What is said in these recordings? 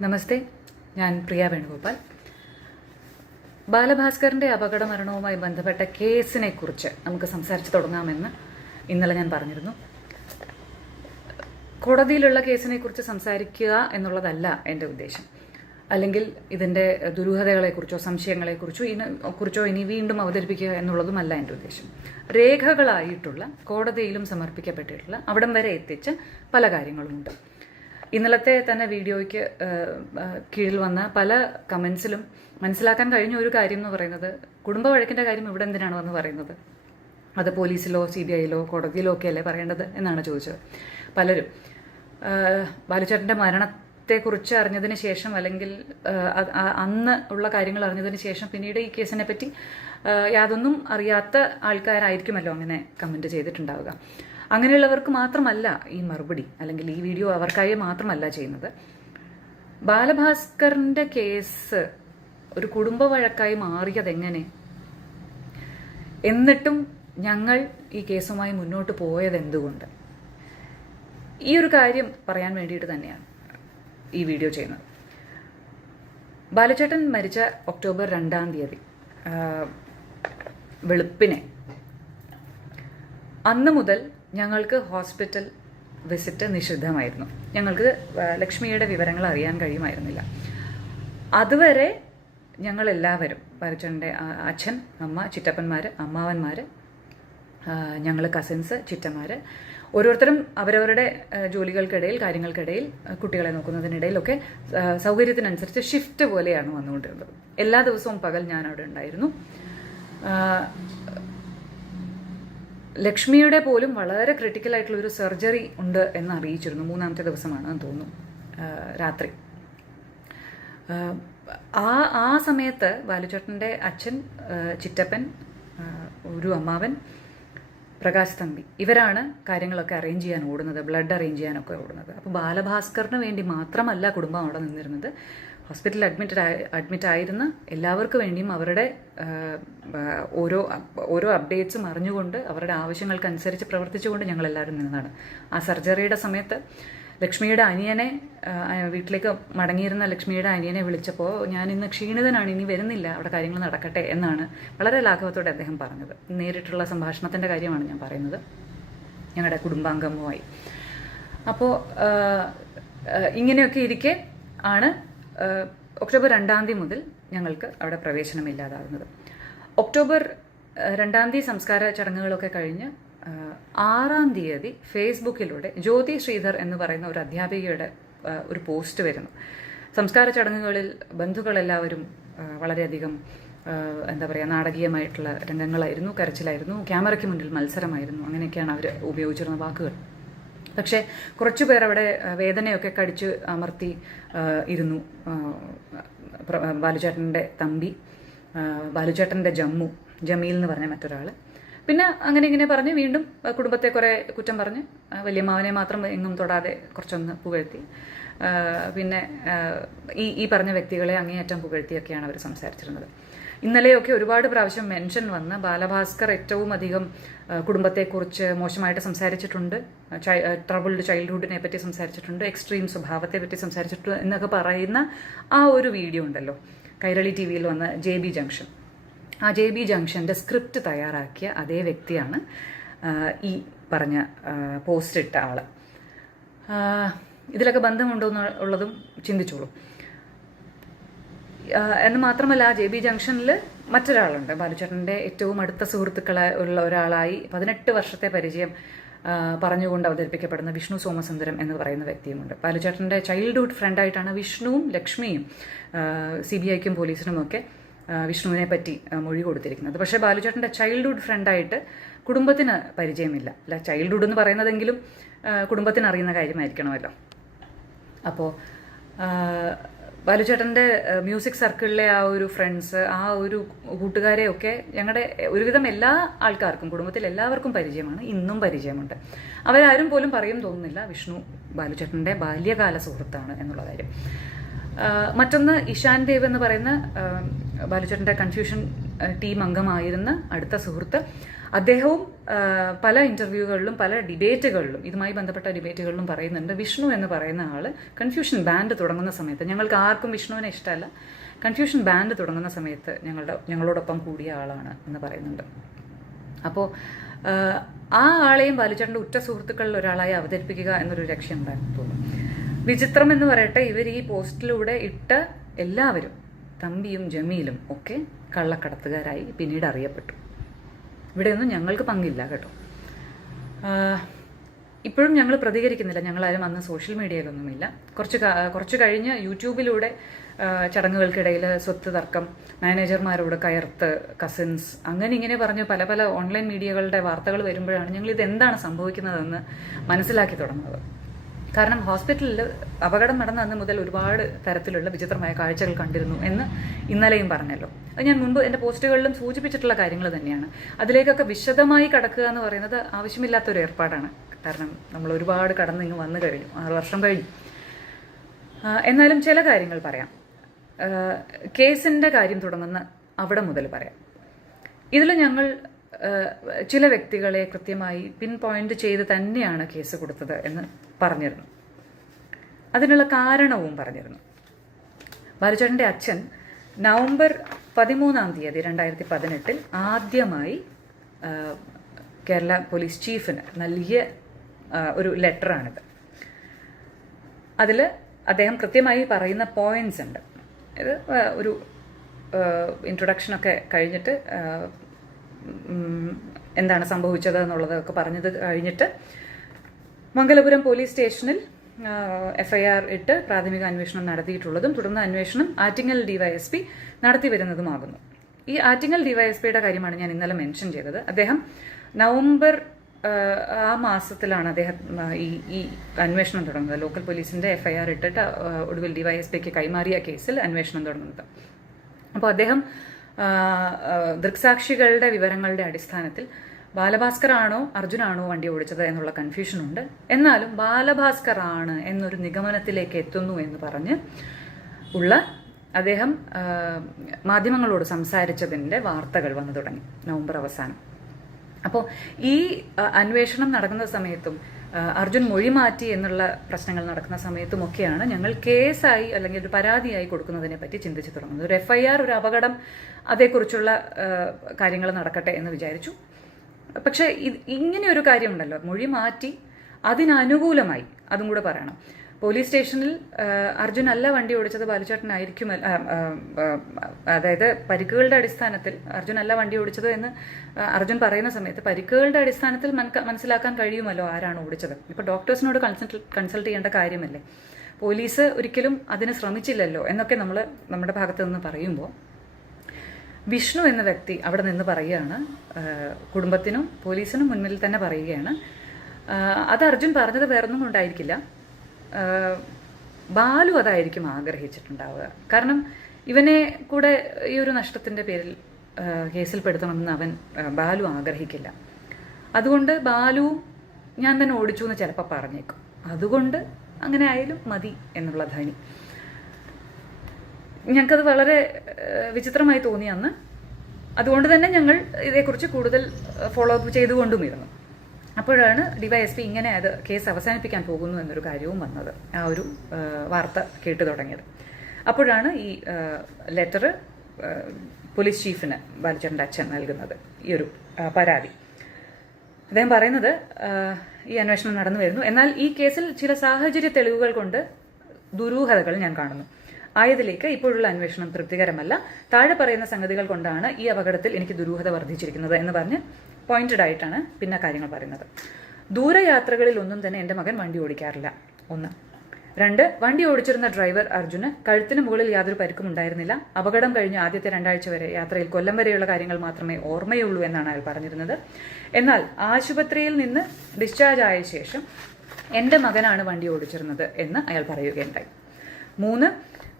നമസ്തേ, ഞാൻ പ്രിയ വേണുഗോപാൽ. ബാലഭാസ്കറിന്റെ അപകട മരണവുമായി ബന്ധപ്പെട്ട കേസിനെ കുറിച്ച് നമുക്ക് സംസാരിച്ച് തുടങ്ങാമെന്ന് ഇന്നലെ ഞാൻ പറഞ്ഞിരുന്നു. കോടതിയിലുള്ള കേസിനെ കുറിച്ച് സംസാരിക്കുക എന്നുള്ളതല്ല എൻ്റെ ഉദ്ദേശം, അല്ലെങ്കിൽ ഇതിൻ്റെ ദുരൂഹതകളെക്കുറിച്ചോ സംശയങ്ങളെക്കുറിച്ചോ ഇനി വീണ്ടും അവതരിപ്പിക്കുക എന്നുള്ളതുമല്ല എൻ്റെ ഉദ്ദേശം. രേഖകളായിട്ടുള്ള കോടതിയിലും സമർപ്പിക്കപ്പെട്ടിട്ടുള്ള അവിടം വരെ എത്തിച്ച പല കാര്യങ്ങളുമുണ്ട്. ഇന്നലത്തെ തന്നെ വീഡിയോയ്ക്ക് കീഴിൽ വന്ന പല കമൻസിലും മനസ്സിലാക്കാൻ കഴിഞ്ഞ ഒരു കാര്യം എന്ന് പറയുന്നത്, കുടുംബ വഴക്കിൻ്റെ കാര്യം ഇവിടെ എന്തിനാണ് വന്ന് പറയുന്നത്, അത് പോലീസിലോ CBIയിലോ കോടതിയിലോ ഒക്കെ അല്ലേ പറയേണ്ടത് എന്നാണ് ചോദിച്ചത് പലരും. ബാലുച്ചേട്ടൻ്റെ മരണത്തെക്കുറിച്ച് അറിഞ്ഞതിന് ശേഷം, അല്ലെങ്കിൽ അന്ന് ഉള്ള കാര്യങ്ങൾ അറിഞ്ഞതിന് ശേഷം പിന്നീട് ഈ കേസിനെ പറ്റി യാതൊന്നും അറിയാത്ത ആൾക്കാരായിരിക്കുമല്ലോ അങ്ങനെ കമൻറ്റ് ചെയ്തിട്ടുണ്ടാവുക. അങ്ങനെയുള്ളവർക്ക് മാത്രമല്ല ഈ മറുപടി, അല്ലെങ്കിൽ ഈ വീഡിയോ അവർക്കായി മാത്രമല്ല ചെയ്യുന്നത്. ബാലഭാസ്കറിൻ്റെ കേസ് ഒരു കുടുംബ വഴക്കായി മാറിയതെങ്ങനെ, എന്നിട്ടും ഞങ്ങൾ ഈ കേസുമായി മുന്നോട്ട് പോയത് എന്തുകൊണ്ട്, ഈ ഒരു കാര്യം പറയാൻ വേണ്ടിയിട്ട് തന്നെയാണ് ഈ വീഡിയോ ചെയ്യുന്നത്. ബാലുച്ചേട്ടൻ മരിച്ച ഒക്ടോബർ 2 വെളുപ്പിനെ അന്ന് മുതൽ ഞങ്ങൾക്ക് ഹോസ്പിറ്റൽ വിസിറ്റ് നിഷിദ്ധമായിരുന്നു. ഞങ്ങൾക്ക് ലക്ഷ്മിയുടെ വിവരങ്ങൾ അറിയാൻ കഴിയുമായിരുന്നില്ല. അതുവരെ ഞങ്ങളെല്ലാവരും, ബാലുച്ചേട്ടൻ്റെ അച്ഛൻ, അമ്മ, ചിറ്റപ്പന്മാർ, അമ്മാവന്മാർ, ഞങ്ങൾ കസിൻസ്, ചിറ്റന്മാർ, ഓരോരുത്തരും അവരവരുടെ ജോലികൾക്കിടയിൽ, കാര്യങ്ങൾക്കിടയിൽ, കുട്ടികളെ നോക്കുന്നതിനിടയിലൊക്കെ സൗകര്യത്തിനനുസരിച്ച് ഷിഫ്റ്റ് പോലെയാണ് വന്നുകൊണ്ടിരുന്നത്. എല്ലാ ദിവസവും പകൽ ഞാൻ അവിടെ ഉണ്ടായിരുന്നു. ലക്ഷ്മിയുടെ പോലും വളരെ ക്രിട്ടിക്കലായിട്ടുള്ള ഒരു സർജറി ഉണ്ട് എന്ന് അറിയിച്ചിരുന്നു. 3ാമത്തെ ദിവസമാണെന്ന് തോന്നുന്നു, രാത്രി. ആ സമയത്ത് ബാലുച്ചേട്ടൻ്റെ അച്ഛൻ, ചിറ്റപ്പൻ, ഒരു അമ്മാവൻ, പ്രകാശ് തമ്പി, ഇവരാണ് കാര്യങ്ങളൊക്കെ അറേഞ്ച് ചെയ്യാൻ ഓടുന്നത്, ബ്ലഡ് അറേഞ്ച് ചെയ്യാനൊക്കെ ഓടുന്നത്. അപ്പോൾ ബാലഭാസ്കറിന് വേണ്ടി മാത്രമല്ല കുടുംബം അവിടെ നിന്നിരുന്നത്. ഹോസ്പിറ്റലിൽ അഡ്മിറ്റ് ആയിരുന്ന എല്ലാവർക്കും വേണ്ടിയും അവരുടെ ഓരോ അപ്ഡേറ്റ്സും അറിഞ്ഞുകൊണ്ട് അവരുടെ ആവശ്യങ്ങൾക്കനുസരിച്ച് പ്രവർത്തിച്ചുകൊണ്ട് ഞങ്ങളെല്ലാവരും നിന്നതാണ്. ആ സർജറിയുടെ സമയത്ത് ലക്ഷ്മിയുടെ അനിയനെ, വീട്ടിലേക്ക് മടങ്ങിയിരുന്ന ലക്ഷ്മിയുടെ അനിയനെ വിളിച്ചപ്പോൾ, ഞാൻ ഇന്ന് ക്ഷീണിതനാണ്, ഇനി വരുന്നില്ല, അവിടെ കാര്യങ്ങൾ നടക്കട്ടെ എന്നാണ് വളരെ ലാഘവത്തോടെ അദ്ദേഹം പറഞ്ഞത്. നേരിട്ടുള്ള സംഭാഷണത്തിൻ്റെ കാര്യമാണ് ഞാൻ പറയുന്നത്, ഞങ്ങളുടെ കുടുംബാംഗവുമായി. അപ്പോൾ ഇങ്ങനെയൊക്കെ ഇരിക്കെ ആണ് ഒക്ടോബർ 2 മുതൽ ഞങ്ങൾക്ക് അവിടെ പ്രവേശനമില്ലാതാകുന്നത്. ഒക്ടോബർ 2 സംസ്കാര ചടങ്ങുകളൊക്കെ കഴിഞ്ഞ് 6 ഫേസ്ബുക്കിലൂടെ ജ്യോതി ശ്രീധർ എന്ന് പറയുന്ന ഒരു അധ്യാപികയുടെ ഒരു പോസ്റ്റ് വരുന്നു. സംസ്കാര ചടങ്ങുകളിൽ ബന്ധുക്കളെല്ലാവരും വളരെയധികം എന്താ പറയുക, നാടകീയമായിട്ടുള്ള രംഗങ്ങളായിരുന്നു, കരച്ചിലായിരുന്നു, ക്യാമറയ്ക്ക് മുന്നിൽ മത്സരമായിരുന്നു, അങ്ങനെയൊക്കെയാണ് അവർ ഉപയോഗിച്ചിരുന്ന വാക്കുകൾ. പക്ഷേ കുറച്ചുപേർ അവിടെ വേദനയൊക്കെ കടിച്ച് അമർത്തി ഇരുന്നു. ബാലുച്ചേട്ടൻ്റെ തമ്പി, ബാലുച്ചേട്ടൻ്റെ ജമീൽ എന്ന് പറഞ്ഞ മറ്റൊരാൾ, പിന്നെ അങ്ങനെ ഇങ്ങനെ പറഞ്ഞ് വീണ്ടും കുടുംബത്തെ കുറേ കുറ്റം പറഞ്ഞ് വല്യമ്മാവനെ മാത്രം എങ്ങും തൊടാതെ കുറച്ചൊന്ന് പുകഴ്ത്തി, പിന്നെ ഈ പറഞ്ഞ വ്യക്തികളെ അങ്ങേയറ്റം പുകഴ്ത്തിയൊക്കെയാണ് അവർ സംസാരിച്ചിരുന്നത്. ഇന്നലെയൊക്കെ ഒരുപാട് പ്രാവശ്യം മെൻഷൻ വന്ന് ബാലഭാസ്കർ ഏറ്റവും അധികം കുടുംബത്തെക്കുറിച്ച് മോശമായിട്ട് സംസാരിച്ചിട്ടുണ്ട്, ട്രബിൾഡ് ചൈൽഡ്ഹുഡിനെ പറ്റി സംസാരിച്ചിട്ടുണ്ട്, എക്സ്ട്രീം സ്വഭാവത്തെ പറ്റി സംസാരിച്ചിട്ടുണ്ട് എന്നൊക്കെ പറയുന്ന ആ ഒരു വീഡിയോ ഉണ്ടല്ലോ, കൈരളി TVയിൽ വന്ന JB ജംഗ്ഷൻ. ആ JB ജംഗ്ഷൻ്റെ സ്ക്രിപ്റ്റ് തയ്യാറാക്കിയ അതേ വ്യക്തിയാണ് ഈ പറഞ്ഞ പോസ്റ്റ് ഇട്ട ആൾ. ഇതിലൊക്കെ ബന്ധമുണ്ടോ എന്നുള്ളതും ചിന്തിച്ചോളൂ. എന്ന് മാത്രമല്ല, JB ജംഗ്ഷനിൽ മറ്റൊരാളുണ്ട്, ബാലുച്ചേട്ടൻ്റെ ഏറ്റവും അടുത്ത സുഹൃത്തുക്കളായുള്ള ഒരാളായി 18 വർഷത്തെ പരിചയം പറഞ്ഞുകൊണ്ട് അവതരിപ്പിക്കപ്പെടുന്ന വിഷ്ണു സോമസുന്ദരം എന്ന് പറയുന്ന വ്യക്തിയുമുണ്ട്. ബാലുച്ചേട്ടൻ്റെ ചൈൽഡ്ഹുഡ് ഫ്രണ്ടായിട്ടാണ് വിഷ്ണുവും ലക്ഷ്മിയും CBIക്കും പോലീസിനുമൊക്കെ വിഷ്ണുവിനെ പറ്റി മൊഴി കൊടുത്തിരിക്കുന്നത്. പക്ഷേ ബാലുച്ചേട്ടൻ്റെ ചൈൽഡ്ഹുഡ് ഫ്രണ്ടായിട്ട് കുടുംബത്തിന് പരിചയമില്ല. അല്ല, ചൈൽഡ്ഹുഡ് എന്ന് പറയുന്നതെങ്കിലും കുടുംബത്തിന് അറിയുന്ന കാര്യമായിരിക്കണമല്ലോ. അപ്പോൾ ബാലുച്ചേട്ടൻ്റെ മ്യൂസിക് സർക്കിളിലെ ആ ഒരു ഫ്രണ്ട്സ്, ആ ഒരു കൂട്ടുകാരെയൊക്കെ ഞങ്ങളുടെ ഒരുവിധം എല്ലാ ആൾക്കാർക്കും, കുടുംബത്തിൽ എല്ലാവർക്കും പരിചയമാണ്, ഇന്നും പരിചയമുണ്ട്. അവരാരും പോലും പറയും തോന്നുന്നില്ല വിഷ്ണു ബാലുച്ചേട്ടൻ്റെ ബാല്യകാല സുഹൃത്താണ് എന്നുള്ള കാര്യം. മറ്റൊന്ന് ഇഷാൻ ദേവ് എന്ന് പറയുന്ന ബാലുച്ചേട്ടൻ്റെ കൺഫ്യൂഷൻ ടീം അംഗമായിരുന്ന അടുത്ത സുഹൃത്ത്. അദ്ദേഹവും പല ഇൻ്റർവ്യൂകളിലും പല ഡിബേറ്റുകളിലും ഇതുമായി ബന്ധപ്പെട്ട ഡിബേറ്റുകളിലും പറയുന്നുണ്ട്, വിഷ്ണു എന്ന് പറയുന്ന ആൾ കൺഫ്യൂഷൻ ബാൻഡ് തുടങ്ങുന്ന സമയത്ത്, ഞങ്ങൾക്ക് ആർക്കും വിഷ്ണുവിനെ ഇഷ്ടമല്ല, കൺഫ്യൂഷൻ ബാൻഡ് തുടങ്ങുന്ന സമയത്ത് ഞങ്ങളോടൊപ്പം കൂടിയ ആളാണ് എന്ന് പറയുന്നുണ്ട്. അപ്പോൾ ആ ആളെയും ബാലുചേട്ടൻ്റെ ഉറ്റ സുഹൃത്തുക്കളിൽ ഒരാളായി അവതരിപ്പിക്കുക എന്നൊരു ലക്ഷ്യം ഉണ്ടായിരുന്നു തോന്നുന്നു. വിചിത്രം എന്ന് പറയട്ടെ, ഇവർ ഈ പോസ്റ്റിലൂടെ ഇട്ട എല്ലാവരും, തമ്പിയും ജമീലും ഒക്കെ കള്ളക്കടത്തുകാരായി പിന്നീട് അറിയപ്പെട്ടു. ഇവിടെയൊന്നും ഞങ്ങൾക്ക് പങ്കില്ല കേട്ടോ. ഇപ്പോഴും ഞങ്ങൾ പ്രതികരിക്കുന്നില്ല, ഞങ്ങളാരും അന്ന് സോഷ്യൽ മീഡിയയിലൊന്നുമില്ല. കുറച്ച് കഴിഞ്ഞ് യൂട്യൂബിലൂടെ ചടങ്ങുകൾക്കിടയിൽ സ്വത്ത് തർക്കം, മാനേജർമാരോട് കയർത്ത്, കസിൻസ്, അങ്ങനെ ഇങ്ങനെ പറഞ്ഞ് പല പല ഓൺലൈൻ മീഡിയകളുടെ വാർത്തകൾ വരുമ്പോഴാണ് ഞങ്ങൾ ഇതെന്താണ് സംഭവിക്കുന്നതെന്ന് മനസ്സിലാക്കി തുടങ്ങുന്നത്. കാരണം ഹോസ്പിറ്റലിൽ അപകടം നടന്ന അന്ന് മുതൽ ഒരുപാട് തരത്തിലുള്ള വിചിത്രമായ കാഴ്ചകൾ കണ്ടിരുന്നു എന്ന് ഇന്നലെയും പറഞ്ഞല്ലോ. അത് ഞാൻ മുൻപ് എൻ്റെ പോസ്റ്റുകളിലും സൂചിപ്പിച്ചിട്ടുള്ള കാര്യങ്ങൾ തന്നെയാണ്. അതിലേക്കൊക്കെ വിശദമായി കടക്കുക എന്ന് പറയുന്നത് ആവശ്യമില്ലാത്തൊരു ഏർപ്പാടാണ്. കാരണം നമ്മൾ ഒരുപാട് കടന്നിങ്ങ് വന്നു കഴിഞ്ഞു, 6 വർഷം കഴിഞ്ഞു. എന്നാലും ചില കാര്യങ്ങൾ പറയാം. കേസിൻ്റെ കാര്യം തുടങ്ങുന്ന അവിടെ മുതൽ പറയാം. ഇതിൽ ഞങ്ങൾ ചില വ്യക്തികളെ കൃത്യമായി പിൻ പോയിന്റ് ചെയ്ത് തന്നെയാണ് കേസ് കൊടുത്തത് എന്ന് പറഞ്ഞിരുന്നു. അതിനുള്ള കാരണവും പറഞ്ഞിരുന്നു. ബാലുചേട്ടൻ്റെ അച്ഛൻ നവംബർ 13 2018 ആദ്യമായി കേരള പോലീസ് ചീഫിന് നൽകിയ ഒരു ലെറ്ററാണിത്. അതിൽ അദ്ദേഹം കൃത്യമായി പറയുന്ന പോയിന്റ്സ് ഉണ്ട്. ഇത് ഒരു ഇൻട്രൊഡക്ഷനൊക്കെ കഴിഞ്ഞിട്ട് എന്താണ് സംഭവിച്ചത് എന്നുള്ളതൊക്കെ പറഞ്ഞത് കഴിഞ്ഞിട്ട് മംഗലപുരം പോലീസ് സ്റ്റേഷനിൽ FIR ഇട്ട് പ്രാഥമിക അന്വേഷണം നടത്തിയിട്ടുള്ളതും തുടർന്ന് അന്വേഷണം ആറ്റിങ്ങൽ DYSP നടത്തി വരുന്നതുമാകുന്നു. ഈ ആറ്റിങ്ങൽ DYSPയുടെ കാര്യമാണ് ഞാൻ ഇന്നലെ മെൻഷൻ ചെയ്തത്. അദ്ദേഹം നവംബർ ആ മാസത്തിലാണ് അദ്ദേഹം ഈ അന്വേഷണം തുടങ്ങുന്നത്. ലോക്കൽ പോലീസിൻ്റെ FIR ഇട്ടിട്ട് ഒടുവിൽ DYSPക്ക് കൈമാറിയ കേസിൽ അന്വേഷണം തുടങ്ങുന്നത്. അപ്പോൾ അദ്ദേഹം ദൃക്സാക്ഷികളുടെ വിവരങ്ങളുടെ അടിസ്ഥാനത്തിൽ ബാലഭാസ്കർ ആണോ അർജുനാണോ വണ്ടി ഓടിച്ചത് എന്നുള്ള കൺഫ്യൂഷനുണ്ട്. എന്നാലും ബാലഭാസ്കർ ആണ് എന്നൊരു നിഗമനത്തിലേക്ക് എത്തുന്നു എന്ന് പറഞ്ഞ് അദ്ദേഹം മാധ്യമങ്ങളോട് സംസാരിച്ചതിൻ്റെ വാർത്തകൾ വന്നു തുടങ്ങി നവംബർ അവസാനം. അപ്പോൾ ഈ അന്വേഷണം നടക്കുന്ന സമയത്തും അർജുൻ മൊഴി മാറ്റി എന്നുള്ള പ്രശ്നങ്ങൾ നടക്കുന്ന സമയത്തുമൊക്കെയാണ് ഞങ്ങൾ കേസായി അല്ലെങ്കിൽ ഒരു പരാതിയായി കൊടുക്കുന്നതിനെ പറ്റി ചിന്തിച്ചു തുടങ്ങുന്നത്. ഒരു FIR, ഒരു അപകടം, അതേക്കുറിച്ചുള്ള കാര്യങ്ങൾ നടക്കട്ടെ എന്ന് വിചാരിച്ചു. പക്ഷെ ഇങ്ങനെയൊരു കാര്യമുണ്ടല്ലോ, മൊഴി മാറ്റി അതിനനുകൂലമായി, അതും കൂടെ പറയണം. പോലീസ് സ്റ്റേഷനിൽ അർജുൻ അല്ല വണ്ടി ഓടിച്ചത്, ബാലുചേട്ടനായിരിക്കും, അതായത് പരിക്കുകളുടെ അടിസ്ഥാനത്തിൽ അർജുൻ അല്ല വണ്ടി ഓടിച്ചത് എന്ന് അർജുൻ പറയുന്ന സമയത്ത് പരിക്കുകളുടെ അടിസ്ഥാനത്തിൽ മനസ്സിലാക്കാൻ കഴിയുമല്ലോ ആരാണ് ഓടിച്ചത്. ഇപ്പോൾ ഡോക്ടേഴ്സിനോട് കൺസൾട്ട് ചെയ്യേണ്ട കാര്യമല്ലേ, പോലീസ് ഒരിക്കലും അതിന് ശ്രമിച്ചില്ലല്ലോ എന്നൊക്കെ നമ്മൾ നമ്മുടെ ഭാഗത്ത് നിന്ന് പറയുമ്പോൾ വിഷ്ണു എന്ന വ്യക്തി അവിടെ നിന്ന് പറയുകയാണ്, കുടുംബത്തിനും പോലീസിനും മുന്നിൽ തന്നെ പറയുകയാണ്, അത് അർജുൻ പറഞ്ഞത് വേറൊന്നും കൊണ്ടായിരിക്കില്ല, ബാലു അതായിരിക്കും ആഗ്രഹിച്ചിട്ടുണ്ടാവുക. കാരണം ഇവനെ കൂടെ ഈ ഒരു നഷ്ടത്തിൻ്റെ പേരിൽ കേസിൽപ്പെടുത്തണമെന്ന് ബാലു ആഗ്രഹിക്കില്ല. അതുകൊണ്ട് ബാലു ഞാൻ തന്നെ ഓടിച്ചു എന്ന് ചിലപ്പോൾ പറഞ്ഞേക്കും. അതുകൊണ്ട് അങ്ങനെ ആയാലും മതി എന്നുള്ള ധനി. ഞങ്ങൾക്കത് വളരെ വിചിത്രമായി തോന്നി അന്ന്. അതുകൊണ്ട് തന്നെ ഞങ്ങൾ ഇതേക്കുറിച്ച് കൂടുതൽ ഫോളോ അപ്പ് ചെയ്തുകൊണ്ടുമിരുന്നു. അപ്പോഴാണ് DYSP ഇങ്ങനെ അത് കേസ് അവസാനിപ്പിക്കാൻ പോകുന്നു എന്നൊരു കാര്യവും വന്നത്, ആ ഒരു വാർത്ത കേട്ടു തുടങ്ങിയത്. അപ്പോഴാണ് ഈ ലെറ്റർ പോലീസ് ചീഫിന് ബാലുചേട്ടൻ്റെ അച്ഛൻ നൽകുന്നത്, ഈ ഒരു പരാതി. അദ്ദേഹം പറയുന്നത് ഈ അന്വേഷണം നടന്നു വരുന്നു, എന്നാൽ ഈ കേസിൽ ചില സാഹചര്യ തെളിവുകൾ കൊണ്ട് ദുരൂഹതകൾ ഞാൻ കാണുന്നു. ആയതിലേക്ക് ഇപ്പോഴുള്ള അന്വേഷണം തൃപ്തികരമല്ല. താഴെ പറയുന്ന സംഗതികൾ കൊണ്ടാണ് ഈ അപകടത്തിൽ എനിക്ക് ദുരൂഹത വർദ്ധിച്ചിരിക്കുന്നത് എന്ന് പറഞ്ഞ് പോയിന്റഡ് ആയിട്ടാണ് പിന്നെ കാര്യങ്ങൾ പറയുന്നത്. ദൂരയാത്രകളിൽ ഒന്നും തന്നെ എൻ്റെ മകൻ വണ്ടി ഓടിക്കാറില്ല, 1. 2, വണ്ടി ഓടിച്ചിരുന്ന ഡ്രൈവർ അർജുന് കഴുത്തിന് മുകളിൽ യാതൊരു പരിക്കും ഉണ്ടായിരുന്നില്ല. അപകടം കഴിഞ്ഞ് ആദ്യത്തെ 2 ആഴ്ച വരെ യാത്രയിൽ കൊല്ലം വരെയുള്ള കാര്യങ്ങൾ മാത്രമേ ഓർമ്മയുള്ളൂ എന്നാണ് അയാൾ പറഞ്ഞിരുന്നത്. എന്നാൽ ആശുപത്രിയിൽ നിന്ന് ഡിസ്ചാർജ് ആയ ശേഷം എൻ്റെ മകനാണ് വണ്ടി ഓടിച്ചിരുന്നത് എന്ന് അയാൾ പറയുകയുണ്ടായി. 3,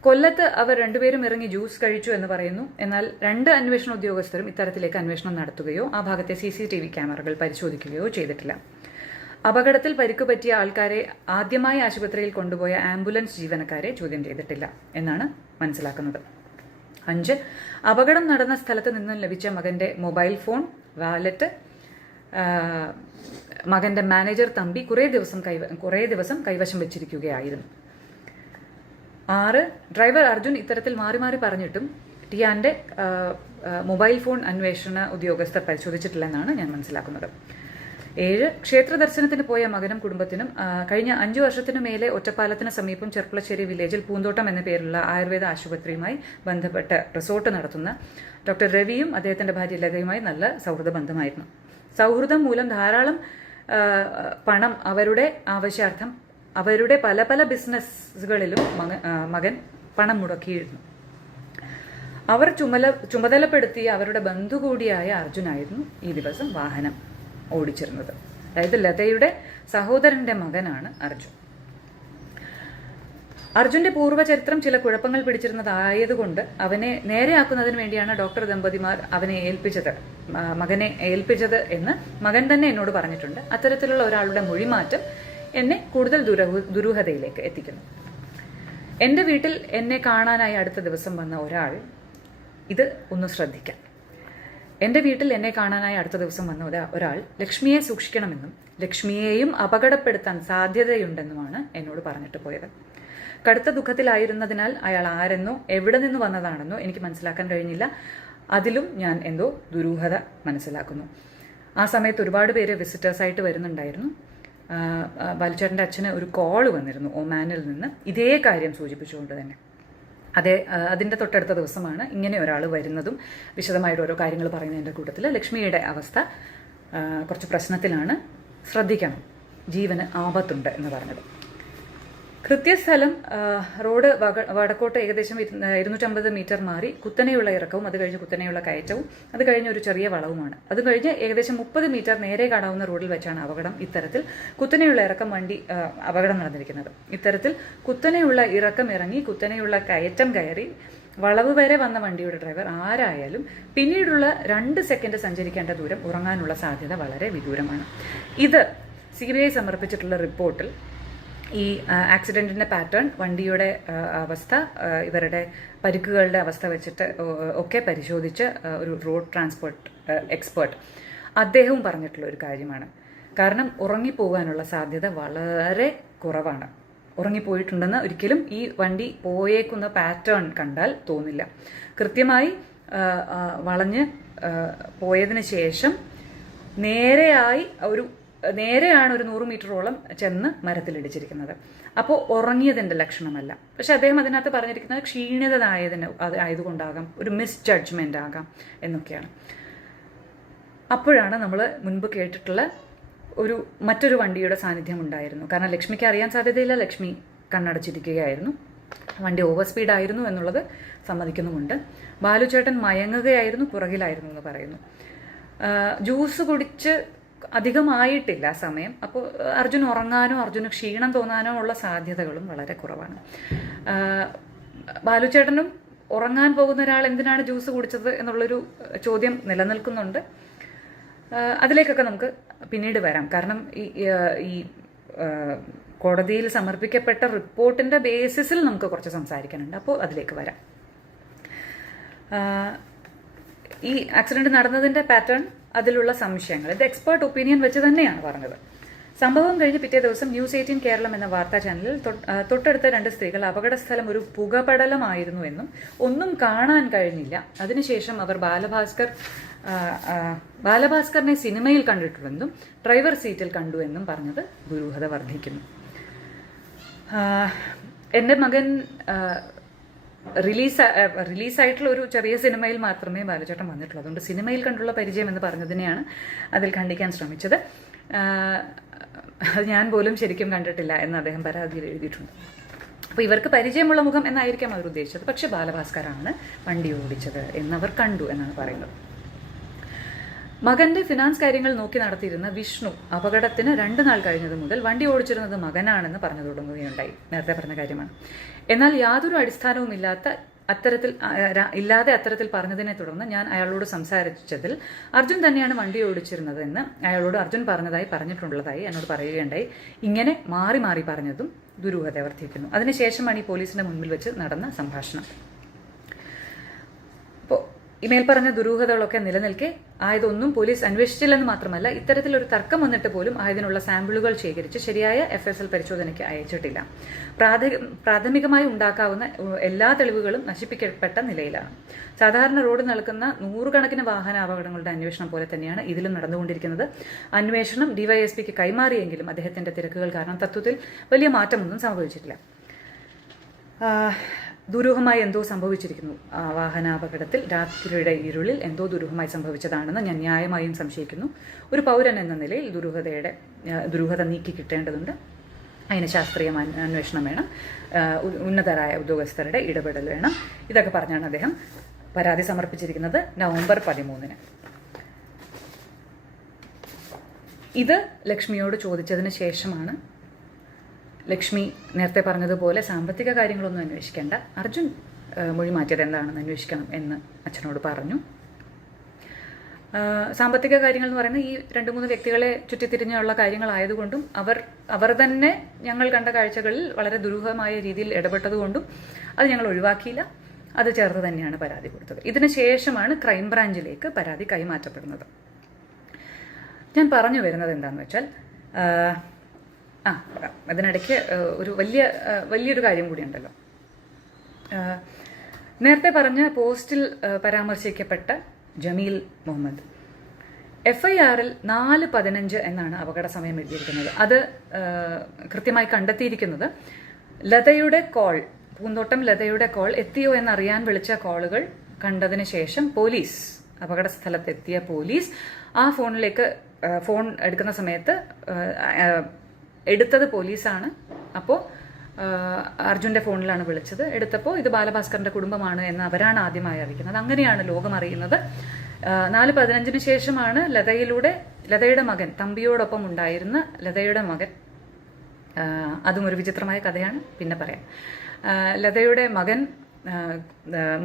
കൊല്ലത്ത് അവർ രണ്ടുപേരും ഇറങ്ങി ജ്യൂസ് കഴിച്ചു എന്ന് പറയുന്നു. എന്നാൽ 2 അന്വേഷണ ഉദ്യോഗസ്ഥരും ഇത്തരത്തിലേക്ക് അന്വേഷണം നടത്തുകയോ ആ ഭാഗത്തെ CCTV ക്യാമറകൾ പരിശോധിക്കുകയോ ചെയ്തിട്ടില്ല. അപകടത്തിൽ പരിക്കു പറ്റിയ ആൾക്കാരെ ആദ്യമായി ആശുപത്രിയിൽ കൊണ്ടുപോയ ആംബുലൻസ് ജീവനക്കാരെ ചോദ്യം ചെയ്തിട്ടില്ല എന്നാണ് മനസ്സിലാക്കുന്നത്. 5, അപകടം നടന്ന സ്ഥലത്ത് നിന്നും ലഭിച്ച മകന്റെ മൊബൈൽ ഫോൺ, വാലറ്റ്, മകൻ്റെ മാനേജർ തമ്പി കുറേ ദിവസം കൈവശം വെച്ചിരിക്കുകയായിരുന്നു. 6 ഡ്രൈവർ അർജുൻ ഇത്തരത്തിൽ മാറി മാറി പറഞ്ഞിട്ടും ടിയാൻ്റെ മൊബൈൽ ഫോൺ അന്വേഷണ ഉദ്യോഗസ്ഥർ പരിശോധിച്ചിട്ടില്ലെന്നാണ് ഞാൻ മനസ്സിലാക്കുന്നത്. 7 ക്ഷേത്ര ദർശനത്തിന് പോയ മകനും കുടുംബത്തിനും കഴിഞ്ഞ 5 വർഷത്തിനു മേലെ ഒറ്റപ്പാലത്തിന് സമീപം ചെർപ്പളശ്ശേരി വില്ലേജിൽ പൂന്തോട്ടം എന്ന പേരുള്ള ആയുർവേദ ആശുപത്രിയുമായി ബന്ധപ്പെട്ട് റിസോർട്ട് നടത്തുന്ന ഡോക്ടർ രവിയും അദ്ദേഹത്തിന്റെ ഭാര്യ ലതയുമായി നല്ല സൗഹൃദ ബന്ധമായിരുന്നു. സൗഹൃദം മൂലം ധാരാളം പണം അവരുടെ ആവശ്യാർത്ഥം അവരുടെ പല പല ബിസിനസ്സുകളിലും മകൻ പണം മുടക്കിയിരുന്നു. അവർ ചുമതലപ്പെടുത്തിയ അവരുടെ ബന്ധു കൂടിയായ അർജുനായിരുന്നു ഈ ദിവസം വാഹനം ഓടിച്ചിരുന്നത്. അതായത് ലതയുടെ സഹോദരന്റെ മകനാണ് അർജുൻ. അർജുന്റെ പൂർവ്വചരിത്രം ചില കുഴപ്പങ്ങൾ പിടിച്ചിരുന്നതായതുകൊണ്ട് അവനെ നേരെയാക്കുന്നതിന് വേണ്ടിയാണ് ഡോക്ടർ ദമ്പതിമാർ മകനെ ഏൽപ്പിച്ചത് എന്ന് മകൻ തന്നെ എന്നോട് പറഞ്ഞിട്ടുണ്ട്. അത്തരത്തിലുള്ള ഒരാളുടെ മൊഴിമാറ്റം എന്നെ കൂടുതൽ ദുരൂഹതയിലേക്ക് എത്തിക്കുന്നു. എൻ്റെ വീട്ടിൽ എന്നെ കാണാനായി അടുത്ത ദിവസം വന്ന ഒരാൾ, ഇത് ഒന്ന് ശ്രദ്ധിക്കാം. എൻ്റെ വീട്ടിൽ എന്നെ കാണാനായി അടുത്ത ദിവസം വന്ന ഒരാൾ ലക്ഷ്മിയെ സൂക്ഷിക്കണമെന്നും ലക്ഷ്മിയെയും അപകടപ്പെടുത്താൻ സാധ്യതയുണ്ടെന്നുമാണ് എന്നോട് പറഞ്ഞിട്ട് പോയത്. കടുത്ത ദുഃഖത്തിലായിരുന്നതിനാൽ അയാൾ ആരെന്നോ എവിടെ നിന്ന് വന്നതാണെന്നോ എനിക്ക് മനസ്സിലാക്കാൻ കഴിഞ്ഞില്ല. അതിലും ഞാൻ എന്തോ ദുരൂഹത മനസ്സിലാക്കുന്നു. ആ സമയത്ത് ഒരുപാട് പേര് വിസിറ്റേഴ്സായിട്ട് വരുന്നുണ്ടായിരുന്നു. ബാലുചേട്ടൻ്റെ അച്ഛന് ഒരു കോൾ വന്നിരുന്നു ഒമാനിൽ നിന്ന്, ഇതേ കാര്യം സൂചിപ്പിച്ചുകൊണ്ട് തന്നെ. അതിൻ്റെ തൊട്ടടുത്ത ദിവസമാണ് ഇങ്ങനെ ഒരാൾ വരുന്നതും വിശദമായിട്ട് ഓരോ കാര്യങ്ങൾ പറയുന്നതിൻ്റെ കൂട്ടത്തിൽ ലക്ഷ്മിയുടെ അവസ്ഥ കുറച്ച് പ്രശ്നത്തിലാണ്, ശ്രദ്ധിക്കണം, ജീവന് ആപത്തുണ്ട് എന്ന് പറഞ്ഞത്. കൃത്യസ്ഥലം റോഡ് വടക്കോട്ട് ഏകദേശം 250 മീറ്റർ മാറി കുത്തനെയുള്ള ഇറക്കവും അത് കഴിഞ്ഞ് കുത്തനെയുള്ള കയറ്റവും അത് കഴിഞ്ഞ് ഒരു ചെറിയ വളവുമാണ്. അത് കഴിഞ്ഞ് ഏകദേശം 30 മീറ്റർ നേരെ കാണാവുന്ന റോഡിൽ വെച്ചാണ് അപകടം. ഇത്തരത്തിൽ കുത്തനെയുള്ള ഇറക്കം അപകടം നടന്നിരിക്കുന്നത്. ഇത്തരത്തിൽ കുത്തനെയുള്ള ഇറക്കം ഇറങ്ങി കുത്തനെയുള്ള കയറ്റം കയറി വളവ് വരെ വന്ന വണ്ടിയുടെ ഡ്രൈവർ ആരായാലും പിന്നീടുള്ള 2 സെക്കൻഡ് സഞ്ചരിക്കേണ്ട ദൂരം ഉറങ്ങാനുള്ള സാധ്യത വളരെ വിദൂരമാണ്. ഇത് CBI സമർപ്പിച്ചിട്ടുള്ള റിപ്പോർട്ടിൽ ഈ ആക്സിഡൻറ്റിൻ്റെ പാറ്റേൺ, വണ്ടിയുടെ അവസ്ഥ, ഇവരുടെ പരിക്കുകളുടെ അവസ്ഥ വെച്ചിട്ട് ഒക്കെ പരിശോധിച്ച് ഒരു റോഡ് ട്രാൻസ്പോർട്ട് എക്സ്പേർട്ട് അദ്ദേഹവും പറഞ്ഞിട്ടുള്ള ഒരു കാര്യമാണ്. കാരണം ഉറങ്ങിപ്പോകാനുള്ള സാധ്യത വളരെ കുറവാണ്. ഉറങ്ങിപ്പോയിട്ടുണ്ടെന്ന് ഒരിക്കലും ഈ വണ്ടി പോയേക്കുന്ന പാറ്റേൺ കണ്ടാൽ തോന്നില്ല. കൃത്യമായി വളഞ്ഞ് പോയതിന് ശേഷം നേരെയാണ് ഒരു 100 മീറ്ററോളം ചെന്ന് മരത്തിലിടിച്ചിരിക്കുന്നത്. അപ്പോൾ ഉറങ്ങിയതിൻ്റെ ലക്ഷണമല്ല. പക്ഷെ അദ്ദേഹം അതിനകത്ത് പറഞ്ഞിരിക്കുന്നത് ക്ഷീണിത ആയതുകൊണ്ടാകാം, ഒരു മിസ് ജഡ്ജ്മെൻ്റ് ആകാം എന്നൊക്കെയാണ്. അപ്പോഴാണ് നമ്മൾ മുൻപ് കേട്ടിട്ടുള്ള മറ്റൊരു വണ്ടിയുടെ സാന്നിധ്യം ഉണ്ടായിരുന്നു. കാരണം ലക്ഷ്മിക്ക് അറിയാൻ സാധ്യതയില്ല, ലക്ഷ്മി കണ്ണടച്ചിരിക്കുകയായിരുന്നു, വണ്ടി ഓവർ സ്പീഡായിരുന്നു എന്നുള്ളത് സമ്മതിക്കുന്നുമുണ്ട്. ബാലുചേട്ടൻ മയങ്ങുകയായിരുന്നു, പുറകിലായിരുന്നു എന്ന് പറയുന്നു. ജ്യൂസ് കുടിച്ച് അധികമായിട്ടില്ല സമയം. അപ്പോൾ അർജുൻ ഉറങ്ങാനോ അർജുന് ക്ഷീണം തോന്നാനോ ഉള്ള സാധ്യതകളും വളരെ കുറവാണ്. ബാലുചേട്ടനും ഉറങ്ങാൻ പോകുന്ന ഒരാൾ എന്തിനാണ് ജ്യൂസ് കുടിച്ചത് എന്നുള്ളൊരു ചോദ്യം നിലനിൽക്കുന്നുണ്ട്. അതിലേക്കൊക്കെ നമുക്ക് പിന്നീട് വരാം. കാരണം ഈ കോടതിയിൽ സമർപ്പിക്കപ്പെട്ട റിപ്പോർട്ടിൻ്റെ ബേസിസിൽ നമുക്ക് കുറച്ച് സംസാരിക്കാനുണ്ട്. അപ്പോൾ അതിലേക്ക് വരാം. ഈ ആക്സിഡന്റ് നടന്നതിൻ്റെ പാറ്റേൺ, അതിലുള്ള സംശയങ്ങൾ, ഇത് എക്സ്പേർട്ട് ഒപ്പീനിയൻ വെച്ച് തന്നെയാണ് പറഞ്ഞത്. സംഭവം കഴിഞ്ഞ് പിറ്റേ ദിവസം ന്യൂസ് 18 കേരളം എന്ന വാർത്താ ചാനലിൽ തൊട്ടടുത്ത 2 സ്ത്രീകൾ അപകടസ്ഥലം ഒരു പുകപടലമായിരുന്നു എന്നും ഒന്നും കാണാൻ കഴിഞ്ഞില്ല, അതിനുശേഷം അവർ ബാലഭാസ്കറിനെ സിനിമയിൽ കണ്ടിട്ടുണ്ടെന്നും ഡ്രൈവർ സീറ്റിൽ കണ്ടു എന്നും പറഞ്ഞത് ദുരൂഹത വർദ്ധിക്കുന്നു. എൻ്റെ മകൻ റിലീസായിട്ടുള്ള ഒരു ചെറിയ സിനിമയിൽ മാത്രമേ ബാലുചേട്ടൻ വന്നിട്ടുള്ളൂ. അതുകൊണ്ട് സിനിമയിൽ കണ്ടുള്ള പരിചയം എന്ന് പറഞ്ഞതിനെയാണ് അതിൽ ഖണ്ഡിക്കാൻ ശ്രമിച്ചത്. അത് ഞാൻ പോലും ശരിക്കും കണ്ടിട്ടില്ല എന്ന് അദ്ദേഹം പരാതിയിൽ എഴുതിയിട്ടുണ്ട്. അപ്പോൾ ഇവർക്ക് പരിചയമുള്ള മുഖം എന്നായിരിക്കാം അവർ ഉദ്ദേശിച്ചത്. പക്ഷെ ബാലഭാസ്കറാണ് വണ്ടി ഓടിച്ചത് എന്നവർ കണ്ടു എന്നാണ് പറയുന്നത്. മകന്റെ ഫിനാൻസ് കാര്യങ്ങൾ നോക്കി നടത്തിയിരുന്ന വിഷ്ണു അപകടത്തിന് 2 നാൾ കഴിഞ്ഞത് മുതൽ വണ്ടി ഓടിച്ചിരുന്നത് മകനാണെന്ന് പറഞ്ഞു തുടങ്ങുകയുണ്ടായി. നേരത്തെ പറഞ്ഞ കാര്യമാണ്. എന്നാൽ യാതൊരു അടിസ്ഥാനവും ഇല്ലാതെ അത്തരത്തിൽ പറഞ്ഞതിനെ തുടർന്ന് ഞാൻ അയാളോട് സംസാരിച്ചതിൽ അർജുൻ തന്നെയാണ് വണ്ടി ഓടിച്ചിരുന്നതെന്ന് അയാളോട് അർജുൻ പറഞ്ഞിട്ടുള്ളതായി എന്നോട് പറയുകയുണ്ടായി. ഇങ്ങനെ മാറി മാറി പറഞ്ഞതും ദുരൂഹത വർദ്ധിക്കുന്നു. അതിനുശേഷമാണ് ഈ പോലീസിന്റെ മുൻപിൽ വെച്ച് നടന്ന സംഭാഷണം. അപ്പോൾ ഈ മേൽപ്പറഞ്ഞ ദുരൂഹതകളൊക്കെ നിലനിൽക്കെ ആയതൊന്നും പോലീസ് അന്വേഷിച്ചില്ലെന്ന് മാത്രമല്ല, ഇത്തരത്തിലൊരു തർക്കം വന്നിട്ട് പോലും ആയതിനുള്ള സാമ്പിളുകൾ ശേഖരിച്ച് ശരിയായ FSL പരിശോധനയ്ക്ക് അയച്ചിട്ടില്ല. പ്രാഥമികമായി ഉണ്ടാക്കാവുന്ന എല്ലാ തെളിവുകളും നശിപ്പിക്കപ്പെട്ട നിലയിലാണ്. സാധാരണ റോഡ് നടക്കുന്ന നൂറുകണക്കിന് വാഹന അപകടങ്ങളുടെ അന്വേഷണം പോലെ തന്നെയാണ് ഇതിലും നടന്നുകൊണ്ടിരിക്കുന്നത്. അന്വേഷണം DYSPക്ക് കൈമാറിയെങ്കിലും അദ്ദേഹത്തിന്റെ തിരക്കുകൾ കാരണം തത്വത്തിൽ വലിയ മാറ്റമൊന്നും സംഭവിച്ചിട്ടില്ല. ദുരൂഹമായി എന്തോ സംഭവിച്ചിരിക്കുന്നു. വാഹനാപകടത്തിൽ രാത്രിയുടെ ഇരുളിൽ എന്തോ ദുരൂഹമായി സംഭവിച്ചതാണെന്ന് ഞാൻ ന്യായമായും സംശയിക്കുന്നു. ഒരു പൗരൻ എന്ന നിലയിൽ ദുരൂഹത നീക്കി കിട്ടേണ്ടതുണ്ട്. അതിന് ശാസ്ത്രീയ അന്വേഷണം വേണം, ഉന്നതരായ ഉദ്യോഗസ്ഥരുടെ ഇടപെടൽ വേണം. ഇതൊക്കെ പറഞ്ഞാണ് അദ്ദേഹം പരാതി സമർപ്പിച്ചിരിക്കുന്നത് നവംബർ 13. ഇത് ലക്ഷ്മിയോട് ചോദിച്ചതിന് ശേഷമാണ് ലക്ഷ്മി നേരത്തെ പറഞ്ഞതുപോലെ സാമ്പത്തിക കാര്യങ്ങളൊന്നും അന്വേഷിക്കേണ്ട, അർജുൻ മൊഴി മാറ്റിയത് എന്താണെന്ന് അന്വേഷിക്കണം എന്ന് അച്ഛനോട് പറഞ്ഞു. സാമ്പത്തിക കാര്യങ്ങൾ എന്ന് പറയുന്നത് ഈ 2-3 വ്യക്തികളെ ചുറ്റിത്തിരിഞ്ഞുള്ള കാര്യങ്ങളായതുകൊണ്ടും അവർ തന്നെ ഞങ്ങൾ കണ്ട കാഴ്ചകളിൽ വളരെ ദുരൂഹമായ രീതിയിൽ ഇടപെട്ടതുകൊണ്ടും അത് ഞങ്ങൾ ഒഴിവാക്കിയില്ല. അത് ചേർത്ത് തന്നെയാണ് പരാതി കൊടുത്തത്. ഇതിന് ശേഷമാണ് ക്രൈംബ്രാഞ്ചിലേക്ക് പരാതി കൈമാറ്റപ്പെടുന്നത്. ഞാൻ പറഞ്ഞു വരുന്നത് എന്താണെന്ന് വെച്ചാൽ, അതിനിടയ്ക്ക് ഒരു വലിയൊരു കാര്യം കൂടിയുണ്ടല്ലോ. നേരത്തെ പറഞ്ഞ പോസ്റ്റിൽ പരാമർശിക്കപ്പെട്ട ജമീൽ മുഹമ്മദ് FIRൽ 4:15 എന്നാണ് അപകട സമയം എഴുതിയിരിക്കുന്നത്. അത് കൃത്യമായി കണ്ടെത്തിയിരിക്കുന്നത് ലതയുടെ കോൾ, പൂന്തോട്ടം ലതയുടെ കോൾ എത്തിയോ എന്നറിയാൻ വിളിച്ച കോളുകൾ കണ്ടതിന് ശേഷം പോലീസ്, അപകട സ്ഥലത്തെത്തിയ പോലീസ് ആ ഫോൺ എടുക്കുന്ന സമയത്ത് എടുത്തത് പോലീസാണ്. അപ്പോൾ അർജുൻ്റെ ഫോണിലാണ് വിളിച്ചത്. എടുത്തപ്പോൾ ഇത് ബാലഭാസ്കറിന്റെ കുടുംബമാണ് എന്ന് അവരാണ് ആദ്യമായി അറിയിക്കുന്നത്. അങ്ങനെയാണ് ലോകം അറിയുന്നത്. 4:15 ശേഷമാണ് ലതയുടെ മകൻ, തമ്പിയോടൊപ്പം ഉണ്ടായിരുന്ന ലതയുടെ മകൻ, അതും ഒരു വിചിത്രമായ കഥയാണ്, പിന്നെ പറയാം. ലതയുടെ